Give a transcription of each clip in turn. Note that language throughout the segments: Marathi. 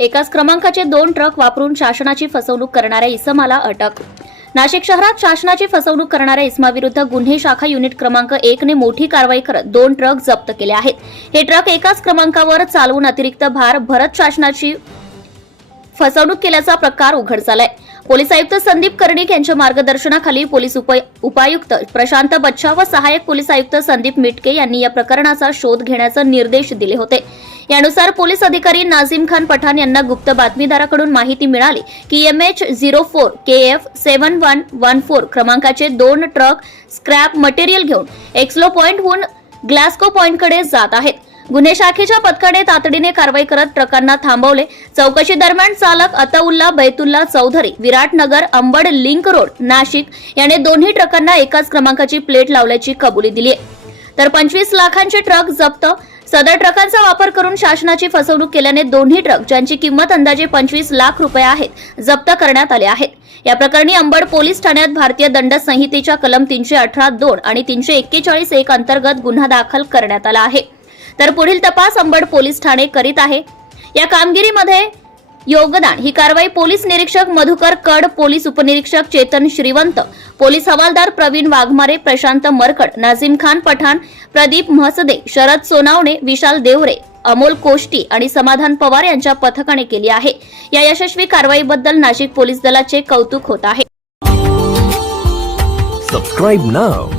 एकाच क्रमांकाचे दोन ट्रक वापरून शासनाची फसवणूक करणाऱ्या इसमाला अटक. नाशिक शहरात शासनाची फसवणूक करणाऱ्या इसमाविरुद्ध गुन्हे शाखा युनिट क्रमांक एक ने मोठी कारवाई करत दोन ट्रक जप्त केले आहेत. हे ट्रक एकाच क्रमांकावर चालवून अतिरिक्त भार भरत शासनाची फसवणूक केल्याचा प्रकार उघड झालाय. पोलीस आयुक्त संदीप कर्णिक यांच्या मार्गदर्शनाखाली पोलीस उपाय- उपायुक्त प्रशांत बच्छा व सहाय्यक पोलीस आयुक्त संदीप मिटके यांनी या प्रकरणाचा शोध घेण्याचे निर्देश दिले होते. यानुसार पोलीस अधिकारी नाझीम खान पठाण यांना गुप्त बातमीदाराकडून माहिती मिळाली की M H zero four K F seven one one four क्रमांकाचे दोन ट्रक स्क्रॅप मटेरियल घेऊन एक्स्लो पॉइंटहून ग्लास्को पॉइंटकडे जात आहेत. गुन्हे शाखेच्या पथकाने तातडीने कारवाई करत ट्रकांना थांबवले. चौकशी दरम्यान चालक अताउल्ला बैतुल्ला चौधरी विराटनगर अंबड लिंक रोड नाशिक याने दोन्ही ट्रकांना एकाच क्रमांकाची प्लेट लावल्याची कबुली दिली आहे तर पंचवीस लाखांचे ट्रक जप्त. सदर ट्रकांचा वापर करून शासनाची फसवणूक केल्याने दोन्ही ट्रक ज्यांची किंमत अंदाजे पंचवीस लाख रुपये आहेत जप्त करण्यात आले आहेत. या प्रकरणी अंबड पोलीस ठाण्यात भारतीय दंड संहितेच्या कलम तीनशे अठरा दोन आणि तीनशे एक्केचाळीस एक अंतर्गत गुन्हा दाखल करण्यात आला आहे. तर पुढील तपास अंबड पोलीस ठाणे करीत आहे. या कामगिरीमध्ये योगदान ही कारवाई पोलीस निरीक्षक मधुकर कड पोलीस उपनिरीक्षक चेतन श्रीवंत पोलीस हवालदार प्रवीण वाघमारे प्रशांत मरकड नाझीम खान पठाण प्रदीप म्हसदे शरद सोनावणे विशाल देवरे अमोल कोष्टी आणि समाधान पवार यांच्या पथकाने केली आहे. या यशस्वी कारवाईबद्दल नाशिक पोलीस दलाचे कौतुक होत आहे. Subscribe now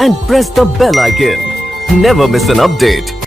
and press the bell icon never miss an update